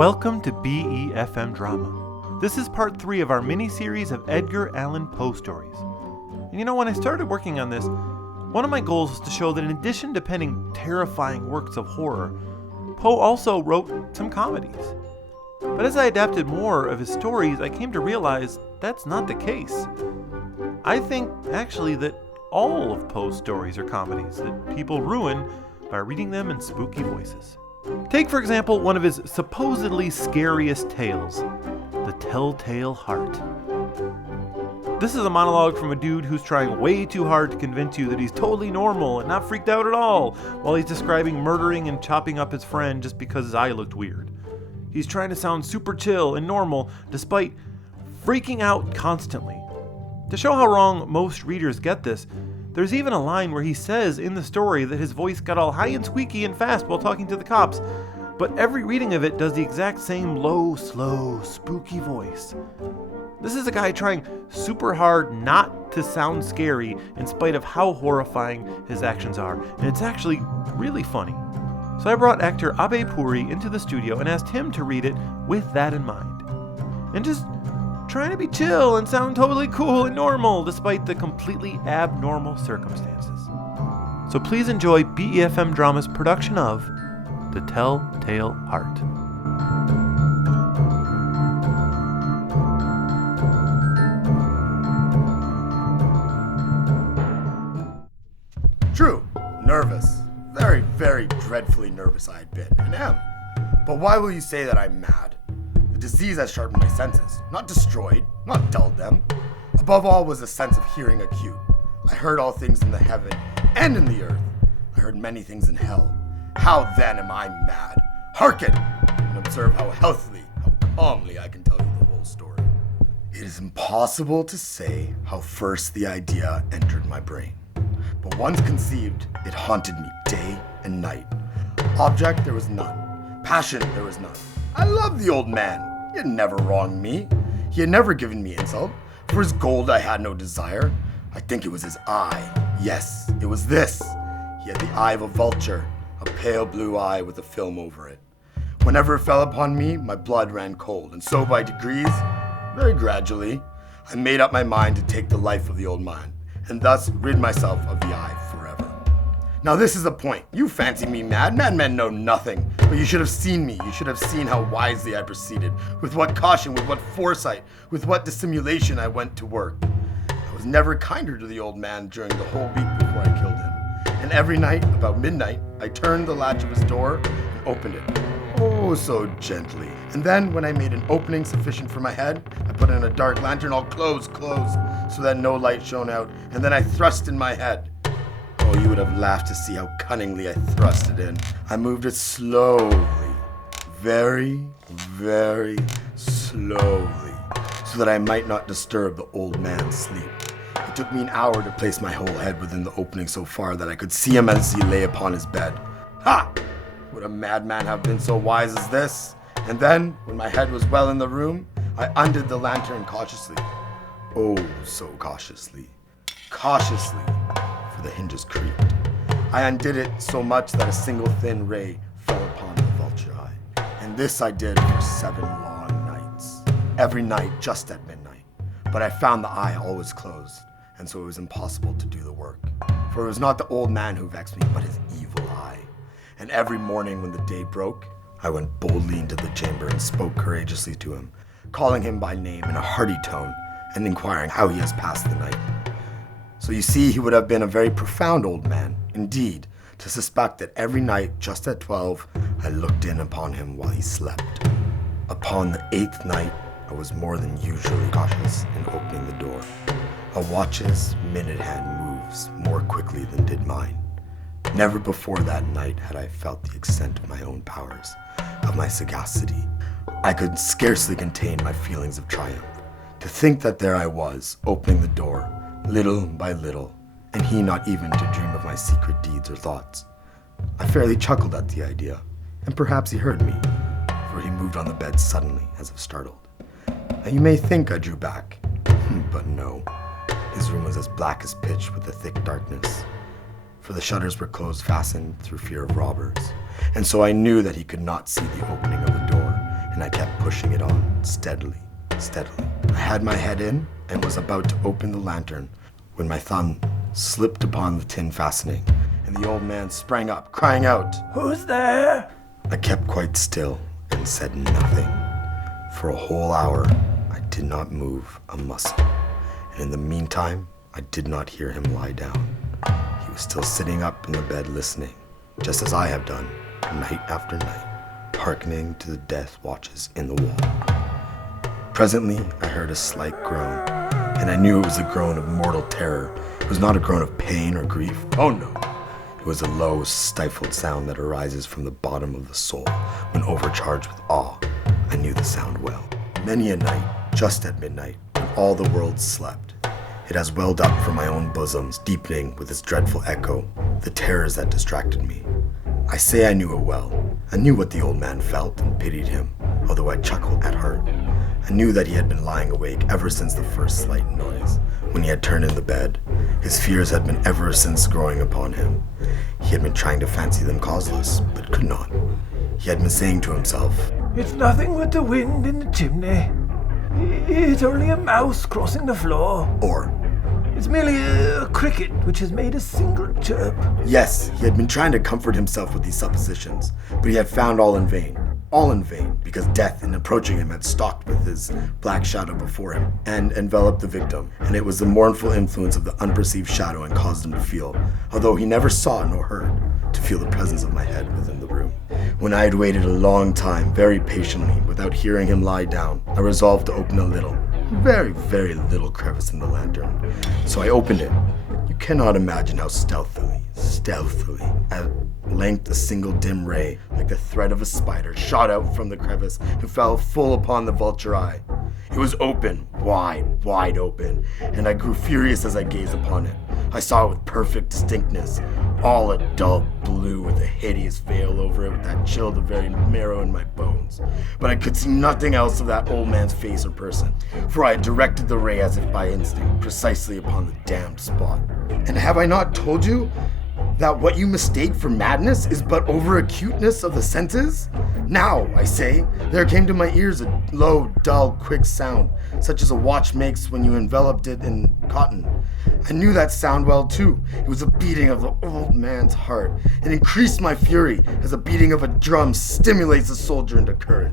Welcome to BeFM Drama. This is part 3 of our mini-series of Edgar Allan Poe stories. And you know, when I started working on this, one of my goals was to show that in addition to penning terrifying works of horror, Poe also wrote some comedies. But as I adapted more of his stories, I came to realize that's not the case. I think, actually, that all of Poe's stories are comedies that people ruin by reading them in spooky voices. Take, for example, one of his supposedly scariest tales, The Telltale Heart. This is a monologue from a dude who's trying way too hard to convince you that he's totally normal and not freaked out at all, while he's describing murdering and chopping up his friend just because his eye looked weird. He's trying to sound super chill and normal, despite freaking out constantly. To show how wrong most readers get this, there's even a line where he says in the story that his voice got all high and squeaky and fast while talking to the cops, but every reading of it does the exact same low, slow, spooky voice. This is a guy trying super hard not to sound scary in spite of how horrifying his actions are, and it's actually really funny. So I brought actor Abe Puri into the studio and asked him to read it with that in mind. And just trying to be chill and sound totally cool and normal despite the completely abnormal circumstances. So please enjoy BeFM Drama's production of The Telltale Heart. True, nervous. Very, very dreadfully nervous I had been, and am. But why will you say that I'm mad? The disease has sharpened my senses, not destroyed, not dulled them. Above all was a sense of hearing acute. I heard all things in the heaven and in the earth. I heard many things in hell. How then am I mad? Hearken, and observe how healthily, how calmly I can tell you the whole story. It is impossible to say how first the idea entered my brain. But once conceived, it haunted me day and night. Object there was none. Passion there was none. I loved the old man. He had never wronged me. He had never given me insult. For his gold I had no desire. I think it was his eye. Yes, it was this. He had the eye of a vulture, a pale blue eye with a film over it. Whenever it fell upon me, my blood ran cold, and so by degrees, very gradually, I made up my mind to take the life of the old man, and thus rid myself of the eye forever. Now this is the point. You fancy me mad. Madmen know nothing. But you should have seen me. You should have seen how wisely I proceeded. With what caution, with what foresight, with what dissimulation I went to work. I was never kinder to the old man during the whole week before I killed him. And every night, about midnight, I turned the latch of his door and opened it. Oh, so gently. And then, when I made an opening sufficient for my head, I put in a dark lantern, all closed, so that no light shone out, and then I thrust in my head. Oh, you would have laughed to see how cunningly I thrust it in. I moved it slowly, very, very slowly, so that I might not disturb the old man's sleep. It took me an hour to place my whole head within the opening so far that I could see him as he lay upon his bed. Ha! Would a madman have been so wise as this? And then, when my head was well in the room, I undid the lantern cautiously. Oh, so cautiously. Cautiously, for the hinges creaked. I undid it so much that a single thin ray fell upon the vulture eye. And this I did for 7 long nights. Every night just at midnight. But I found the eye always closed, and so it was impossible to do the work. For it was not the old man who vexed me, but his evil eye. And every morning when the day broke, I went boldly into the chamber and spoke courageously to him, calling him by name in a hearty tone and inquiring how he has passed the night. So you see, he would have been a very profound old man, indeed, to suspect that every night, just at 12, I looked in upon him while he slept. Upon the 8th night, I was more than usually cautious in opening the door. A watch's minute hand moves more quickly than did mine. Never before that night had I felt the extent of my own powers, of my sagacity. I could scarcely contain my feelings of triumph. To think that there I was, opening the door, little by little, and he not even to dream of my secret deeds or thoughts. I fairly chuckled at the idea, and perhaps he heard me, for he moved on the bed suddenly, as if startled. Now you may think I drew back, but no. His room was as black as pitch with a thick darkness. For the shutters were closed fastened through fear of robbers, and so I knew that he could not see the opening of the door, and and I kept pushing it on, steadily. I had my head in and was about to open the lantern when my thumb slipped upon the tin fastening, and the old man sprang up, crying out, "Who's there?" I kept quite still and said nothing. For a whole hour, I did not move a muscle, and in the meantime, I did not hear him lie down. He was still sitting up in the bed listening, just as I have done, night after night, hearkening to the death watches in the wall. Presently, I heard a slight groan, and I knew it was a groan of mortal terror. It was not a groan of pain or grief. Oh no! It was a low, stifled sound that arises from the bottom of the soul when overcharged with awe. I knew the sound well. Many a night, just at midnight, when all the world slept, it has welled up from my own bosoms, deepening with its dreadful echo the terrors that distracted me. I say I knew it well. I knew what the old man felt and pitied him, although I chuckled at heart. I knew that he had been lying awake ever since the first slight noise, when he had turned in the bed. His fears had been ever since growing upon him. He had been trying to fancy them causeless, but could not. He had been saying to himself, "It's nothing but the wind in the chimney. It's only a mouse crossing the floor. or, It's merely a cricket which has made a single chirp." yes, he had been trying to comfort himself with these suppositions, but he had found all in vain. All in vain, because death, in approaching him, had stalked with his black shadow before him and enveloped the victim, and it was the mournful influence of the unperceived shadow and caused him to feel, although he never saw nor heard, to feel the presence of my head within the room. When I had waited a long time, very patiently, without hearing him lie down, I resolved to open a little, very, very little crevice in the lantern. So I opened it. You cannot imagine how stealthily, at length a single dim ray, like the thread of a spider, shot out from the crevice and fell full upon the vulture eye. It was open, wide open, and I grew furious as I gazed upon it. I saw it with perfect distinctness, all a dull blue with a hideous veil over it that chilled the very marrow in my bones. But I could see nothing else of that old man's face or person, for I had directed the ray as if by instinct, precisely upon the damned spot. And have I not told you that what you mistake for madness is but over-acuteness of the senses? Now, I say, there came to my ears a low, dull, quick sound, such as a watch makes when you enveloped it in cotton. I knew that sound well, too. It was a beating of the old man's heart. It increased my fury, as a beating of a drum stimulates a soldier into courage.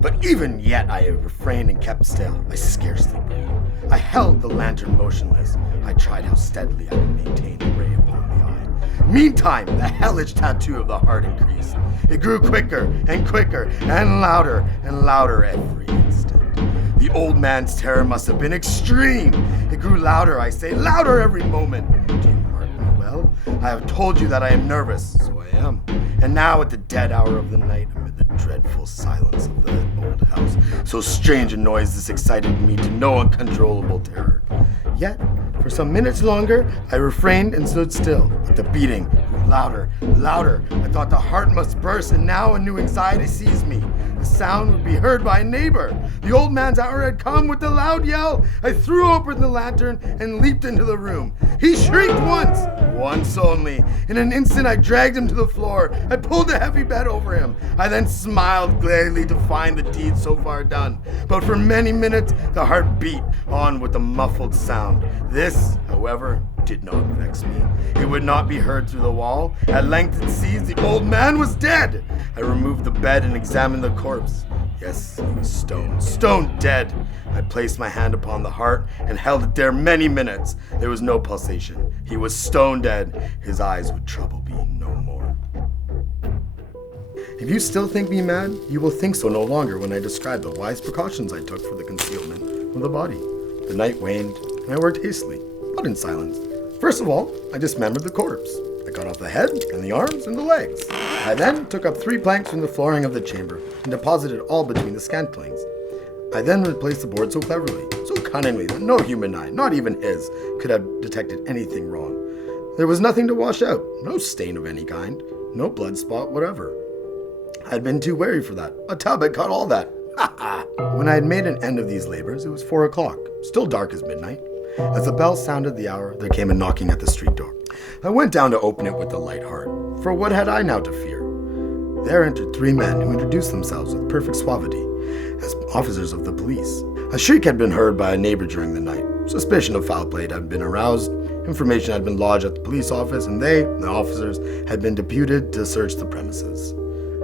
But even yet I refrained and kept still. I scarcely breathed. I held the lantern motionless. I tried how steadily I could maintain the ray upon the eye. Meantime, the hellish tattoo of the heart increased. It grew quicker and quicker and louder every instant. The old man's terror must have been extreme. It grew louder, I say, louder every moment. Do you mark me well? I have told you that I am nervous, so I am. And now at the dead hour of the night, amid the dreadful silence of the old house, so strange a noise this excited me to no uncontrollable terror. Yet, for some minutes longer, I refrained and stood still, but the beating grew louder. I thought the heart must burst, and now a new anxiety seized me. The sound would be heard by a neighbor. The old man's hour had come. With a loud yell, I threw open the lantern and leaped into the room. He shrieked once only. In an instant, I dragged him to the floor. I pulled a heavy bed over him. I then smiled gladly to find the deed so far done. But for many minutes, the heart beat on with a muffled sound. This, however, did not vex me. It would not be heard through the wall. At length it ceased. The old man was dead. I removed the bed and examined the corpse. Yes, he was stone dead. I placed my hand upon the heart and held it there many minutes. There was no pulsation. He was stone dead. His eyes would trouble me no more. If you still think me mad, you will think so no longer when I describe the wise precautions I took for the concealment of the body. The night waned, and I worked hastily, but in silence. First of all, I dismembered the corpse. I cut off the head and the arms and the legs. I then took up 3 planks from the flooring of the chamber and deposited all between the scantlings. I then replaced the board so cleverly, so cunningly, that no human eye, not even his, could have detected anything wrong. There was nothing to wash out, no stain of any kind, no blood spot whatever. I had been too wary for that. A tub had caught all that. When I had made an end of these labors, it was 4 o'clock, still dark as midnight. As the bell sounded the hour, there came a knocking at the street door. I went down to open it with a light heart, for what had I now to fear? There entered 3 men who introduced themselves with perfect suavity as officers of the police. A shriek had been heard by a neighbor during the night. Suspicion of foul play had been aroused. Information had been lodged at the police office, and they, the officers, had been deputed to search the premises.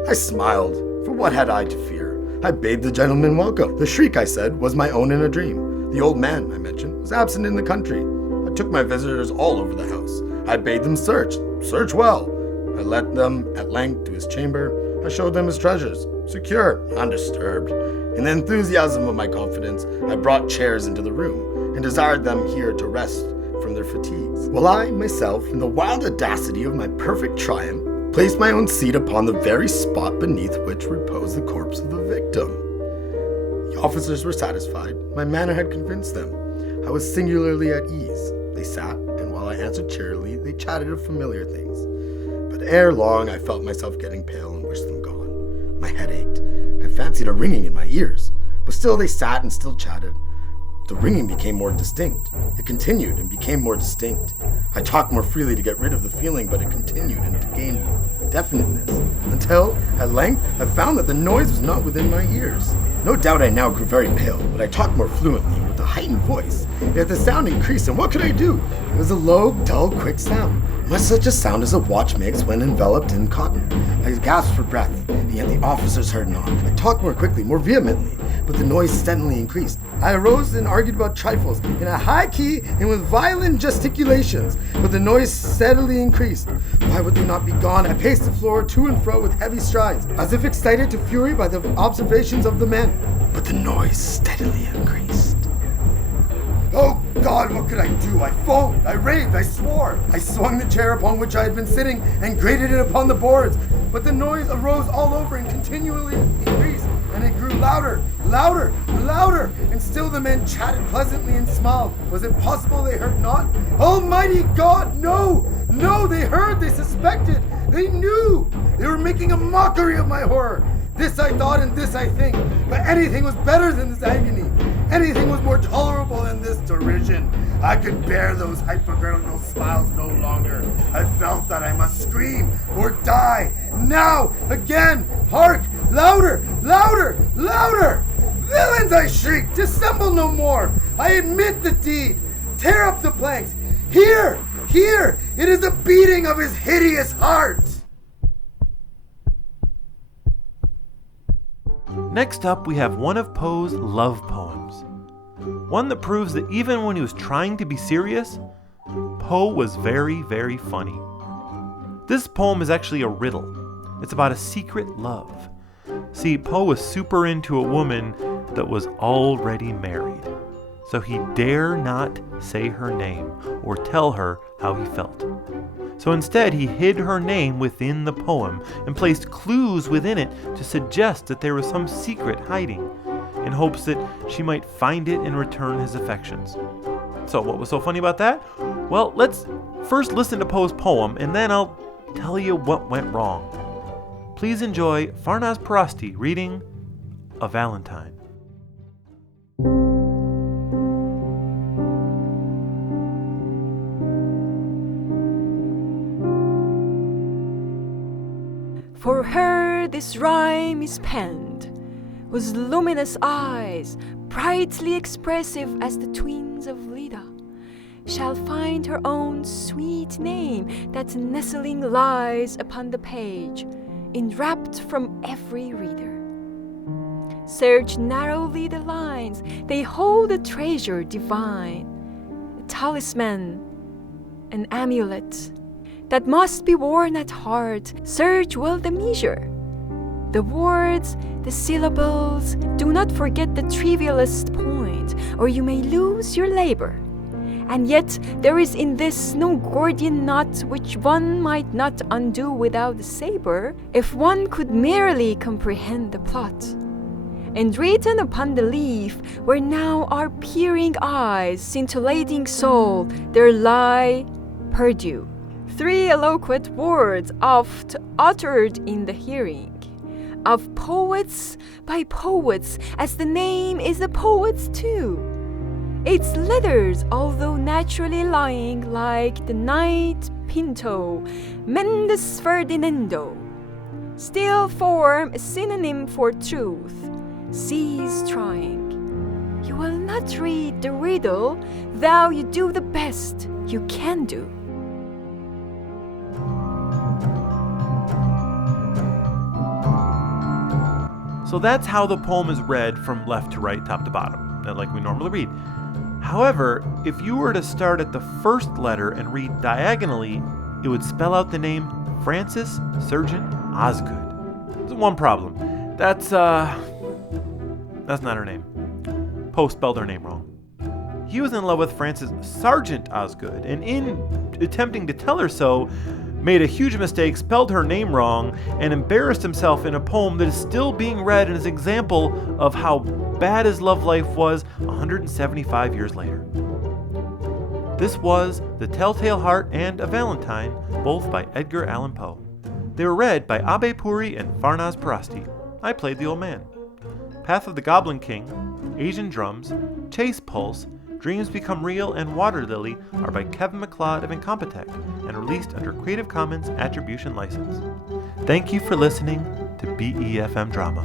I smiled, for what had I to fear? I bade the gentleman welcome. The shriek, I said, was my own in a dream. The old man, I mentioned, was absent in the country. I took my visitors all over the house. I bade them search well. I led them at length to his chamber. I showed them his treasures, secure, undisturbed. In the enthusiasm of my confidence, I brought chairs into the room and desired them here to rest from their fatigues, while I, myself, in the wild audacity of my perfect triumph, placed my own seat upon the very spot beneath which reposed the corpse of the victim. The officers were satisfied. My manner had convinced them. I was singularly at ease. They sat, and while I answered cheerily, they chatted of familiar things. But ere long, I felt myself getting pale and wished them gone. My head ached. I fancied a ringing in my ears, but still they sat and still chatted. The ringing became more distinct. It continued and became more distinct. I talked more freely to get rid of the feeling, but it continued and it gained definiteness, until, at length, I found that the noise was not within my ears. No doubt I now grew very pale, but I talked more fluently, with a heightened voice. Yet the sound increased, and what could I do? It was a low, dull, quick sound, much such a sound as a watch makes when enveloped in cotton. I gasped for breath, and yet the officers heard not. I talked more quickly, more vehemently, but the noise steadily increased. I arose and argued about trifles in a high key and with violent gesticulations, but the noise steadily increased. Why would they not be gone? I paced the floor to and fro with heavy strides, as if excited to fury by the observations of the men, but the noise steadily increased. Oh God, what could I do? I foamed, I raved, I swore. I swung the chair upon which I had been sitting and grated it upon the boards, but the noise arose all over and continually increased, and it grew louder, louder, louder, and still the men chatted pleasantly and smiled. Was it possible they heard not? Almighty God, no! No, they heard, they suspected, they knew! They were making a mockery of my horror. This I thought and this I think, but anything was better than this agony. Anything was more tolerable than this derision. I could bear those hypocritical smiles no longer. I felt that I must scream or die. Now, again, hark! Louder! Louder! Louder! Villains, I shrieked! Dissemble no more! I admit the deed! Tear up the planks! Here! Here! It is the beating of his hideous heart! Next up, we have one of Poe's love poems. One that proves that even when he was trying to be serious, Poe was very, very funny. This poem is actually a riddle. It's about a secret love. See, Poe was super into a woman that was already married, so he dare not say her name or tell her how he felt. So instead, he hid her name within the poem and placed clues within it to suggest that there was some secret hiding, in hopes that she might find it and return his affections. So what was so funny about that? Well, let's first listen to Poe's poem, and then I'll tell you what went wrong. Please enjoy Farnaz Parasti reading A Valentine. For her this rhyme is penned, whose luminous eyes, brightly expressive as the twins of Leda, shall find her own sweet name that nestling lies upon the page, enwrapped from every reader. Search narrowly the lines, they hold a treasure divine, a talisman, an amulet, that must be worn at heart. Search well the measure, the words, the syllables. Do not forget the trivialest point, or you may lose your labor. And yet there is in this no Gordian knot which one might not undo without a saber, if one could merely comprehend the plot. And written upon the leaf, where now are peering eyes, scintillating soul, there lie perdu 3 eloquent words oft uttered in the hearing of poets by poets, as the name is a poet's too. Its letters, although naturally lying like the knight Pinto, Mendes Ferdinando, still form a synonym for truth. Cease trying. You will not read the riddle, though you do the best you can do. So that's how the poem is read from left to right, top to bottom, like we normally read. However, if you were to start at the first letter and read diagonally, it would spell out the name Frances Sargent Osgood. There's one problem. That's not her name. Poe spelled her name wrong. He was in love with Frances Sargent Osgood, and in attempting to tell her so, made a huge mistake, spelled her name wrong, and embarrassed himself in a poem that is still being read as an example of how bad his love life was 175 years later. This was The Telltale Heart and A Valentine, both by Edgar Allan Poe. They were read by Abe Puri and Farnaz Parasti. I played the old man. Path of the Goblin King, Asian Drums, Chase Pulse, Dreams Become Real, and Water Lily are by Kevin MacLeod of Incompetech and released under Creative Commons Attribution License. Thank you for listening to BeFM Drama.